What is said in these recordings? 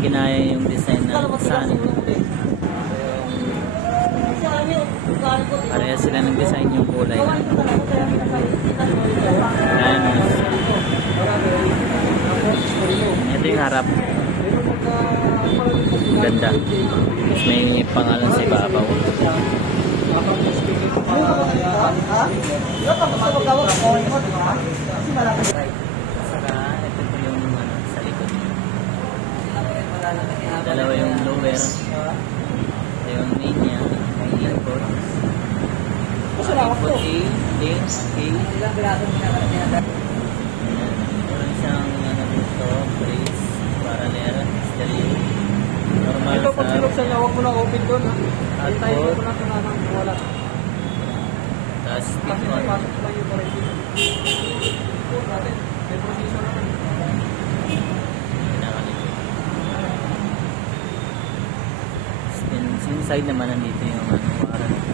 ginaya yung design ng sun. Pareha sila ng design yung kulay. Uranus. Ito yung harap. Ganda. Tapos may pangalan sa ibabaw. Saka ito po yung sa likod. Dalawa yung lower. Ito yung main niya. May input. Input A, meron siyang dito, brace, parallel, stereo. Normal Ito pag sa sinuksan niya, huwag mo lang open doon ha. Tayo output. ko lang ito na wala. Tapos Kasi speaker. pasok lang yung correction. May processor naman. Inside naman nandito yung warranty.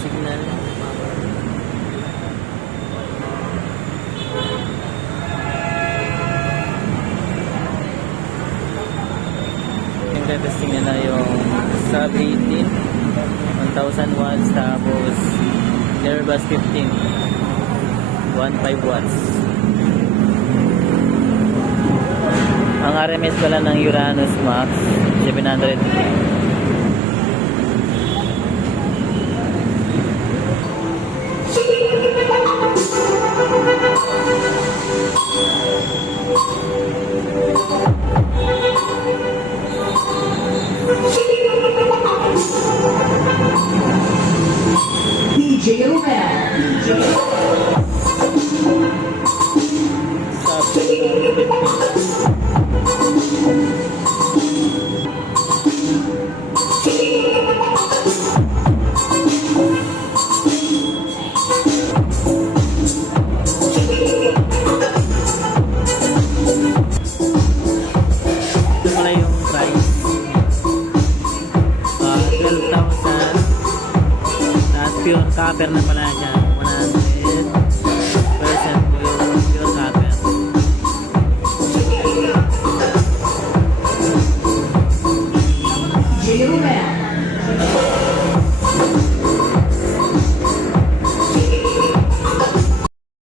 Signal. Yung testing nila yung sub 18 1000 watts tapos Airbus 15 15 watts. Ang RMS pala ng Uranus Max 700